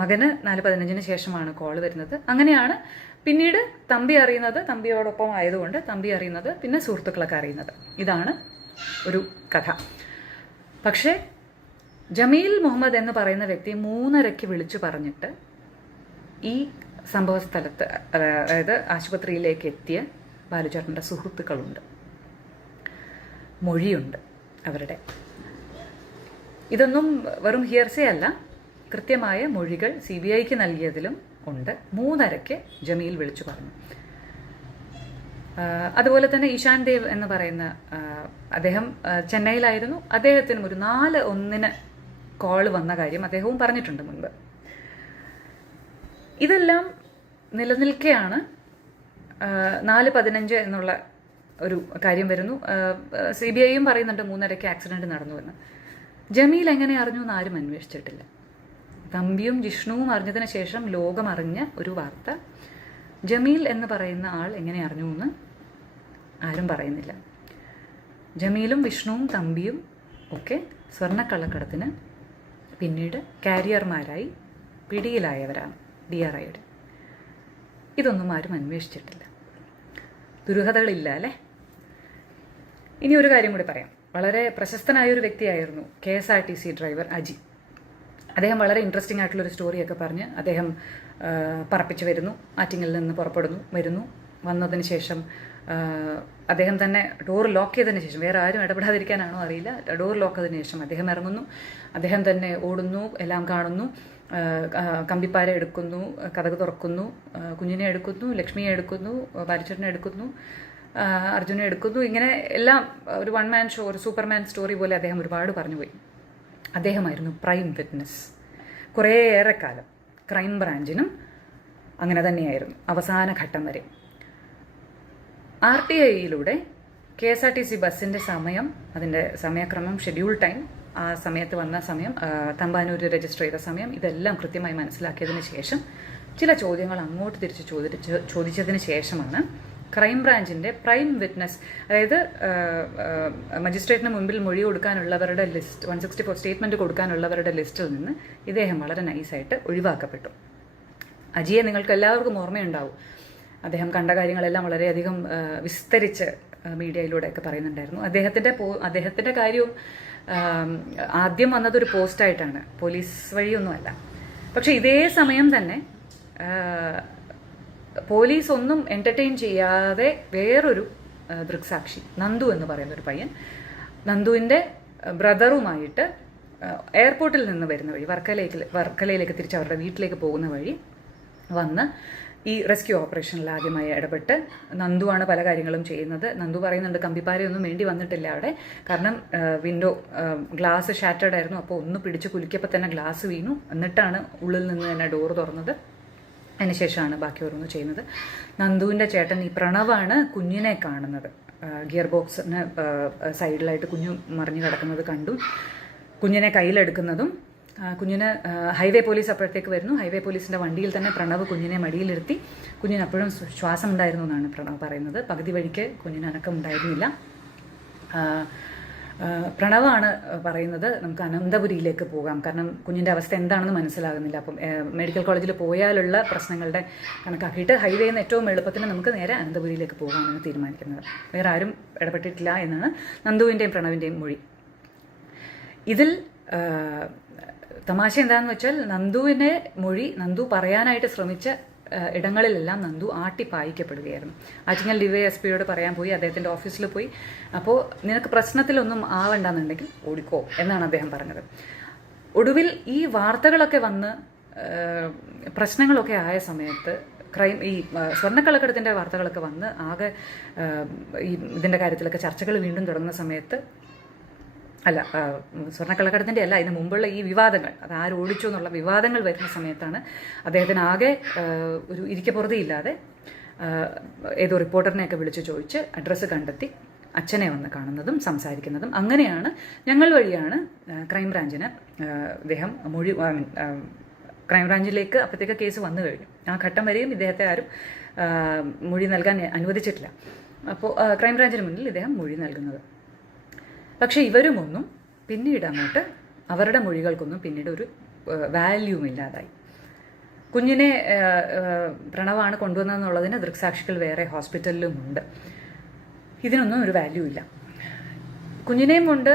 മകന് 4:15 ശേഷമാണ് കോൾ വരുന്നത്. അങ്ങനെയാണ് പിന്നീട് തമ്പിയോടൊപ്പം ആയതുകൊണ്ട് തമ്പി അറിയുന്നത്, പിന്നെ സുഹൃത്തുക്കളൊക്കെ അറിയുന്നത്. ഇതാണ് ഒരു കഥ. പക്ഷേ ജമീൽ മുഹമ്മദ് എന്ന് പറയുന്ന വ്യക്തി 3:30 വിളിച്ചു പറഞ്ഞിട്ട് ഈ സംഭവ സ്ഥലത്ത്, അതായത് ആശുപത്രിയിലേക്ക് എത്തിയ ബാലുചേട്ടൻ്റെ സുഹൃത്തുക്കളുണ്ട്, മൊഴിയുണ്ട് അവരുടെ. ഇതൊന്നും വെറും ഹിയർസേ അല്ല, കൃത്യമായ മൊഴികൾ CBIക്ക് നൽകിയതിലും ഉണ്ട്. 3:30 ജമീൽ വിളിച്ചു പറഞ്ഞു. അതുപോലെ തന്നെ ഇഷാൻ ദേവ് എന്ന് പറയുന്ന അദ്ദേഹം ചെന്നൈയിലായിരുന്നു. അദ്ദേഹത്തിനും ഒരു 4:01 കോൾ വന്ന കാര്യം അദ്ദേഹവും പറഞ്ഞിട്ടുണ്ട് മുൻപ്. ഇതെല്ലാം നിലനിൽക്കെയാണ് 4:15 എന്നുള്ള ഒരു കാര്യം വരുന്നു. CBIയും പറയുന്നുണ്ട് 3:30 ആക്സിഡന്റ് നടന്നുവെന്ന്. ജമീൽ എങ്ങനെ അറിഞ്ഞു എന്ന് ആരും അന്വേഷിച്ചിട്ടില്ല. തമ്പിയും ജിഷ്ണുവും അറിഞ്ഞതിന് ശേഷം ലോകം അറിഞ്ഞ ഒരു വാർത്ത. ജമീൽ എന്ന് പറയുന്ന ആൾ എങ്ങനെ അറിഞ്ഞു എന്ന് ആരും പറയുന്നില്ല. ജമീലും വിഷ്ണുവും തമ്പിയും ഒക്കെ സ്വർണ്ണക്കള്ളക്കടത്തിന് പിന്നീട് കാരിയർമാരായി പിടിയിലായവരാണ് DRIയുടെ. ഇതൊന്നും ആരും അന്വേഷിച്ചിട്ടില്ല. ദുരൂഹതകളില്ല അല്ലേ? ഇനി ഒരു കാര്യം കൂടി പറയാം. വളരെ പ്രശസ്തനായൊരു വ്യക്തിയായിരുന്നു KSRTC ഡ്രൈവർ അജി. അദ്ദേഹം വളരെ ഇൻട്രസ്റ്റിംഗ് ആയിട്ടുള്ളൊരു സ്റ്റോറിയൊക്കെ പറഞ്ഞ് അദ്ദേഹം പറപ്പിച്ച് വരുന്നു. ആറ്റിങ്ങിൽ നിന്ന് വരുന്നു. വന്നതിന് ശേഷം അദ്ദേഹം തന്നെ ഡോർ ലോക്ക് ചെയ്തതിന് ശേഷം, വേറെ ആരും ഇടപെടാതിരിക്കാനാണോ അറിയില്ല, ഡോർ ലോക്ക് ചെയ്തതിന് ശേഷം അദ്ദേഹം ഇറങ്ങുന്നു. അദ്ദേഹം തന്നെ ഓടുന്നു, എല്ലാം കാണുന്നു. കമ്പിപ്പാര എടുക്കുന്നു, കതക് തുറക്കുന്നു, കുഞ്ഞിനെ എടുക്കുന്നു, ലക്ഷ്മിയെ എടുക്കുന്നു, ബാലുചേട്ടനെ എടുക്കുന്നു, അർജുനെ എടുക്കുന്നു. ഇങ്ങനെ എല്ലാം ഒരു വൺ മാൻ ഷോ, ഒരു സൂപ്പർമാൻ സ്റ്റോറി പോലെ അദ്ദേഹം ഒരുപാട് പറഞ്ഞുപോയി. അദ്ദേഹമായിരുന്നു പ്രൈം വിറ്റ്നസ്. കുറേയേറെ കാലം ക്രൈം ബ്രാഞ്ചിനും അങ്ങനെ തന്നെയായിരുന്നു, അവസാന ഘട്ടം വരെ. RTIയിലൂടെ KSRTC ബസ്സിൻ്റെ സമയം, അതിൻ്റെ സമയക്രമം, ഷെഡ്യൂൾ ടൈം, ആ സമയത്ത് വന്ന സമയം, തമ്പാനൂർ രജിസ്റ്റർ ചെയ്ത സമയം, ഇതെല്ലാം കൃത്യമായി മനസ്സിലാക്കിയതിന് ശേഷം ചില ചോദ്യങ്ങൾ അങ്ങോട്ട് തിരിച്ച് ചോദിച്ചതിന് ശേഷമാണ് ക്രൈംബ്രാഞ്ചിൻ്റെ പ്രൈം വിറ്റ്നസ്, അതായത് മജിസ്ട്രേറ്റിന് മുമ്പിൽ മൊഴി കൊടുക്കാനുള്ളവരുടെ ലിസ്റ്റ്, 164 സ്റ്റേറ്റ്മെൻറ്റ് കൊടുക്കാനുള്ളവരുടെ ലിസ്റ്റിൽ നിന്ന് ഇദ്ദേഹം വളരെ നൈസായിട്ട് ഒഴിവാക്കപ്പെട്ടു. അജിയെ നിങ്ങൾക്ക് എല്ലാവർക്കും ഓർമ്മയുണ്ടാവും. അദ്ദേഹം കണ്ട കാര്യങ്ങളെല്ലാം വളരെയധികം വിസ്തരിച്ച് മീഡിയയിലൂടെയൊക്കെ പറയുന്നുണ്ടായിരുന്നു. അദ്ദേഹത്തിൻ്റെ കാര്യവും ആദ്യം വന്നതൊരു പോസ്റ്റായിട്ടാണ്, പോലീസ് വഴിയൊന്നുമല്ല. പക്ഷേ ഇതേ സമയം തന്നെ പോലീസ് ഒന്നും എൻ്റർടൈൻ ചെയ്യാതെ വേറൊരു ദൃക്സാക്ഷി നന്ദു എന്ന് പറയുന്നൊരു പയ്യൻ നന്ദുവിൻ്റെ ബ്രദറുമായിട്ട് എയർപോർട്ടിൽ നിന്ന് വരുന്ന വഴി വർക്കലയിലേക്ക് തിരിച്ച് അവരുടെ വീട്ടിലേക്ക് പോകുന്ന വഴി വന്ന് ഈ റെസ്ക്യൂ ഓപ്പറേഷനിൽ ആദ്യമായി ഇടപെട്ട് നന്ദുവാണ് പല കാര്യങ്ങളും ചെയ്യുന്നത്. നന്ദു പറയുന്നുണ്ട് കമ്പിപ്പാരയൊന്നും വേണ്ടി വന്നിട്ടില്ല അവിടെ, കാരണം വിൻഡോ ഗ്ലാസ് ഷാറ്റേഡ് ആയിരുന്നു. അപ്പോൾ ഒന്ന് പിടിച്ച് കുലുക്കിയപ്പോൾ തന്നെ ഗ്ലാസ് വീണു. എന്നിട്ടാണ് ഉള്ളിൽ നിന്ന് തന്നെ ഡോറ് തുറന്നത്. അതിനുശേഷമാണ് ബാക്കി ഓരോന്ന് ചെയ്യുന്നത്. നന്ദുവിൻ്റെ ചേട്ടൻ ഈ പ്രണവാണ് കുഞ്ഞിനെ കാണുന്നത്. ഗിയർ ബോക്സിന് സൈഡിലായിട്ട് കുഞ്ഞു മറിഞ്ഞു കിടക്കുന്നത് കണ്ടു. കുഞ്ഞിനെ കയ്യിലെടുക്കുന്നതും കുഞ്ഞിന് ഹൈവേ പോലീസ് അപ്പോഴത്തേക്ക് വരുന്നു. ഹൈവേ പോലീസിൻ്റെ വണ്ടിയിൽ തന്നെ പ്രണവ് കുഞ്ഞിനെ മടിയിലിരുത്തി. കുഞ്ഞിന് അപ്പോഴും ശ്വാസം ഉണ്ടായിരുന്നു എന്നാണ് പ്രണവ് പറയുന്നത്. പകുതി വഴിക്ക് കുഞ്ഞിന് അനക്കം ഉണ്ടായിരുന്നില്ല. പ്രണവാണ് പറയുന്നത് നമുക്ക് അനന്തപുരിയിലേക്ക് പോകാം, കാരണം കുഞ്ഞിൻ്റെ അവസ്ഥ എന്താണെന്ന് മനസ്സിലാകുന്നില്ല. അപ്പം മെഡിക്കൽ കോളേജിൽ പോയാലുള്ള പ്രശ്നങ്ങളുടെ കണക്കാക്കിയിട്ട് ഹൈവേയിൽ നിന്ന് ഏറ്റവും എളുപ്പത്തിന് നമുക്ക് നേരെ അനന്തപുരിയിലേക്ക് പോകാമെന്ന് തീരുമാനിക്കുന്നത്. വേറെ ആരും ഇടപെട്ടിട്ടില്ല എന്നാണ് നന്ദുവിൻ്റെയും പ്രണവിൻ്റെയും മൊഴി. ഇതിൽ തമാശ എന്താണെന്ന് വെച്ചാൽ നന്ദുവിൻ്റെ മൊഴി നന്ദു പറയാനായിട്ട് ശ്രമിച്ച ഇടങ്ങളിലെല്ലാം നന്ദു ആട്ടിപ്പായിക്കപ്പെടുകയായിരുന്നു. ആറ്റിങ്ങൽ DYSPയോട് പറയാൻ പോയി, അദ്ദേഹത്തിൻ്റെ ഓഫീസിൽ പോയി. അപ്പോൾ നിനക്ക് പ്രശ്നത്തിലൊന്നും ആവണ്ടെന്നുണ്ടെങ്കിൽ ഓടിക്കോ എന്നാണ് അദ്ദേഹം പറഞ്ഞത്. ഒടുവിൽ ഈ വാർത്തകളൊക്കെ വന്ന് പ്രശ്നങ്ങളൊക്കെ ആയ സമയത്ത് ഈ സ്വർണ്ണക്കള്ളക്കടത്തിൻ്റെ വാർത്തകളൊക്കെ വന്ന് ആകെ ഈ ഇതിൻ്റെ കാര്യത്തിലൊക്കെ ചർച്ചകൾ വീണ്ടും തുടങ്ങുന്ന സമയത്ത് സ്വർണ്ണക്കള്ളക്കടത്തിൻ്റെ അല്ല, ഇതിന് മുമ്പുള്ള ഈ വിവാദങ്ങൾ, അത് ആരോടിച്ചു എന്നുള്ള വിവാദങ്ങൾ വരുന്ന സമയത്താണ് അദ്ദേഹത്തിന് ആകെ ഒരു ഇരിക്കപ്പുറതിയില്ലാതെ ഏതോ റിപ്പോർട്ടറിനെയൊക്കെ വിളിച്ച് ചോദിച്ച് അഡ്രസ്സ് കണ്ടെത്തി അച്ഛനെ വന്ന് കാണുന്നതും സംസാരിക്കുന്നതും. അങ്ങനെയാണ് ഞങ്ങൾ വഴിയാണ് ക്രൈംബ്രാഞ്ചിന് ഇദ്ദേഹം ക്രൈംബ്രാഞ്ചിലേക്ക് അപ്പോഴത്തേക്ക് കേസ് വന്നു കഴിഞ്ഞു. ആ ഘട്ടം വരെയും ഇദ്ദേഹത്തെ ആരും മൊഴി നൽകാൻ അനുവദിച്ചിട്ടില്ല. അപ്പോൾ ക്രൈംബ്രാഞ്ചിന് മുന്നിൽ ഇദ്ദേഹം മൊഴി നൽകുന്നത്. പക്ഷേ ഇവരുമൊന്നും പിന്നീട് അങ്ങോട്ട് അവരുടെ മൊഴികൾക്കൊന്നും പിന്നീട് ഒരു വാല്യൂം ഇല്ലാതായി. കുഞ്ഞിനെ പ്രണവാണ് കൊണ്ടുവന്നതെന്നുള്ളതിന് ദൃക്സാക്ഷികൾ വേറെ ഹോസ്പിറ്റലിലുമുണ്ട്. ഇതിനൊന്നും ഒരു വാല്യൂ ഇല്ല. കുഞ്ഞിനെയും കൊണ്ട്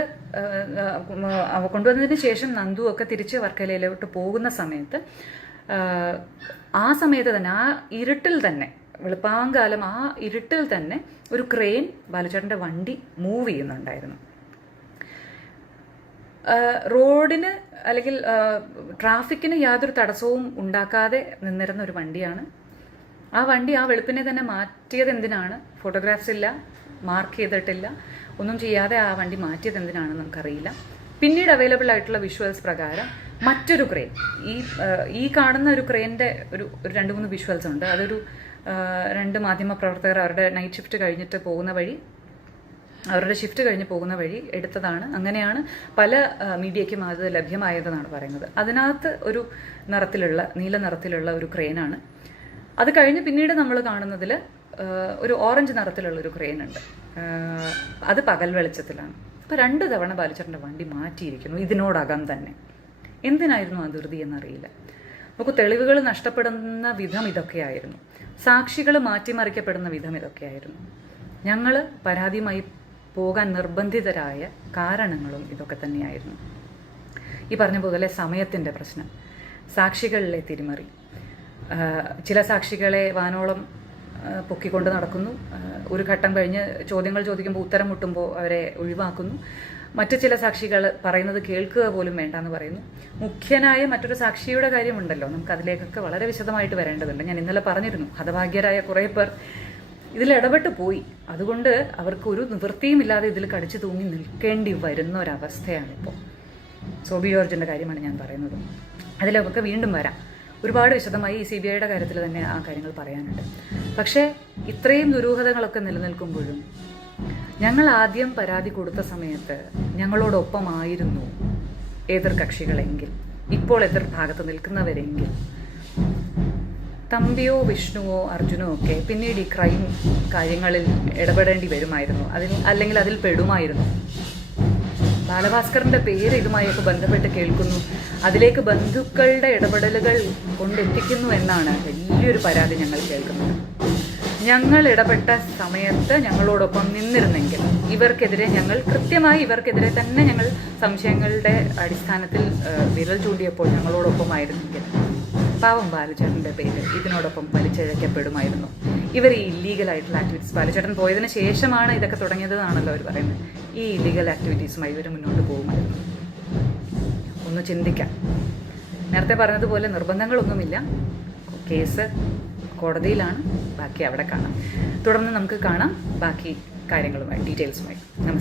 കൊണ്ടുവന്നതിന് ശേഷം നന്ദു ഒക്കെ തിരിച്ച് വർക്കലയിലോട്ട് പോകുന്ന സമയത്ത് ആ സമയത്ത് തന്നെ ആ ഇരുട്ടിൽ തന്നെ വെളുപ്പാങ്കാലം ആ ഇരുട്ടിൽ തന്നെ ഒരു ക്രെയിൻ ബാലുചേട്ടൻ്റെ വണ്ടി മൂവ് ചെയ്യുന്നുണ്ടായിരുന്നു. റോഡിന് അല്ലെങ്കിൽ ട്രാഫിക്കിന് യാതൊരു തടസ്സവും ഉണ്ടാക്കാതെ നിന്നിരുന്ന ഒരു വണ്ടിയാണ്. ആ വണ്ടി ആ വെളുപ്പിനെ തന്നെ മാറ്റിയത് എന്തിനാണ്? ഫോട്ടോഗ്രാഫ്സ് ഇല്ല, മാർക്ക് ചെയ്തിട്ടില്ല, ഒന്നും ചെയ്യാതെ ആ വണ്ടി മാറ്റിയത് എന്തിനാണെന്ന് നമുക്കറിയില്ല. പിന്നീട് അവൈലബിൾ ആയിട്ടുള്ള വിഷ്വൽസ് പ്രകാരം മറ്റൊരു ക്രെയിൻ, ഈ കാണുന്ന ഒരു ക്രെയിനിൻ്റെ ഒരു 2-3 വിഷ്വൽസ് ഉണ്ട്. അതൊരു 2 മാധ്യമ പ്രവർത്തകർ അവരുടെ നൈറ്റ് ഷിഫ്റ്റ് കഴിഞ്ഞിട്ട് പോകുന്ന വഴി എടുത്തതാണ്. അങ്ങനെയാണ് പല മീഡിയയ്ക്കും അത് ലഭ്യമായതെന്നാണ് പറയുന്നത്. അതിനകത്ത് ഒരു നീല നിറത്തിലുള്ള ഒരു ക്രെയിനാണ്. അത് കഴിഞ്ഞ് പിന്നീട് നമ്മൾ കാണുന്നതിൽ ഒരു ഓറഞ്ച് നിറത്തിലുള്ള ഒരു ക്രെയിൻ ഉണ്ട്. അത് പകൽ വെളിച്ചത്തിലാണ്. അപ്പോൾ 2 തവണ ബാലുചേട്ടൻ്റെ വണ്ടി മാറ്റിയിരിക്കുന്നു ഇതിനോടകം തന്നെ. എന്തിനായിരുന്നു ആ ധൃതി എന്നറിയില്ല. നമുക്ക് തെളിവുകൾ നഷ്ടപ്പെടുന്ന വിധം ഇതൊക്കെയായിരുന്നു. സാക്ഷികൾ മാറ്റിമറിക്കപ്പെടുന്ന വിധം ഇതൊക്കെയായിരുന്നു. ഞങ്ങൾ പരാതിയുമായി പോകാൻ നിർബന്ധിതരായ കാരണങ്ങളും ഇതൊക്കെ തന്നെയായിരുന്നു. ഈ പറഞ്ഞ പോലെ സമയത്തിൻ്റെ പ്രശ്നം, സാക്ഷികളിലെ തിരിമറി, ചില സാക്ഷികളെ വാനോളം പൊക്കിക്കൊണ്ട് നടക്കുന്നു. ഒരു ഘട്ടം കഴിഞ്ഞ് ചോദ്യങ്ങൾ ചോദിക്കുമ്പോൾ ഉത്തരം മുട്ടുമ്പോൾ അവരെ ഒഴിവാക്കുന്നു. മറ്റു ചില സാക്ഷികൾ പറയുന്നത് കേൾക്കുക പോലും വേണ്ടെന്ന് പറയുന്നു. മുഖ്യനായ മറ്റൊരു സാക്ഷിയുടെ കാര്യമുണ്ടല്ലോ, നമുക്ക് അതിലേക്കൊക്കെ വളരെ വിശദമായിട്ട് വരേണ്ടതുണ്ട്. ഞാൻ ഇന്നലെ പറഞ്ഞിരുന്നു, ഹതഭാഗ്യരായ കുറേ പേർ ഇതിൽ ഇടപെട്ട് പോയി. അതുകൊണ്ട് അവർക്ക് ഒരു നിവൃത്തിയുമില്ലാതെ ഇതിൽ കടിച്ചു തൂങ്ങി നിൽക്കേണ്ടി വരുന്ന ഒരവസ്ഥയാണിപ്പോൾ. സോബി ജോർജിൻ്റെ കാര്യമാണ് ഞാൻ പറയുന്നത്. അതിലൊക്കെ വീണ്ടും വരാം. ഒരുപാട് വിശദമായി ഈ CBIയുടെ കാര്യത്തിൽ തന്നെ ആ കാര്യങ്ങൾ പറയാനുണ്ട്. പക്ഷേ ഇത്രയും ദുരൂഹതകളൊക്കെ നിലനിൽക്കുമ്പോഴും ഞങ്ങൾ ആദ്യം പരാതി കൊടുത്ത സമയത്ത് ഞങ്ങളോടൊപ്പമായിരുന്നു എതിർ കക്ഷികളെങ്കിൽ, ഇപ്പോൾ എതിർ ഭാഗത്ത് നിൽക്കുന്നവരെങ്കിൽ, തമ്പിയോ വിഷ്ണുവോ അർജുനോ ഒക്കെ പിന്നീട് ഈ ക്രൈം കാര്യങ്ങളിൽ ഇടപെടേണ്ടി വരുമായിരുന്നു, അല്ലെങ്കിൽ അതിൽ പെടുമായിരുന്നു. ബാലഭാസ്കറിൻ്റെ പേര് ഇതുമായൊക്കെ ബന്ധപ്പെട്ട് കേൾക്കുന്നു, അതിലേക്ക് ബന്ധുക്കളുടെ ഇടപെടലുകൾ കൊണ്ടെത്തിക്കുന്നു എന്നാണ് വലിയൊരു പരാതി ഞങ്ങൾ കേൾക്കുന്നത്. ഞങ്ങൾ ഇടപെട്ട സമയത്ത് ഞങ്ങളോടൊപ്പം നിന്നിരുന്നെങ്കിൽ ഇവർക്കെതിരെ തന്നെ ഞങ്ങൾ സംശയങ്ങളുടെ അടിസ്ഥാനത്തിൽ വിരൽ ചൂണ്ടിയപ്പോൾ ഞങ്ങളോടൊപ്പമായിരുന്നെങ്കിൽ പാവം ബാലുചേട്ടൻ്റെ പേര് ഇതിനോടൊപ്പം വലിച്ചിഴക്കപ്പെടുമായിരുന്നു. ഇവർ ഈ ഇല്ലീഗലായിട്ടുള്ള ആക്ടിവിറ്റീസ്, ബാലുചേട്ടൻ പോയതിന് ശേഷമാണ് ഇതൊക്കെ തുടങ്ങിയതെന്നാണല്ലോ അവർ പറയുന്നത്, ഈ ഇല്ലീഗൽ ആക്ടിവിറ്റീസുമായി ഇവർ മുന്നോട്ട് പോകുമായിരുന്നു. ഒന്ന് ചിന്തിക്കാം. നേരത്തെ പറഞ്ഞതുപോലെ നിർബന്ധങ്ങളൊന്നുമില്ല. കേസ് കോടതിയിലാണ്, ബാക്കി അവിടെ കാണാം. തുടർന്ന് നമുക്ക് കാണാം ബാക്കി കാര്യങ്ങളുമായി, ഡീറ്റെയിൽസുമായി. നമസ്കാരം.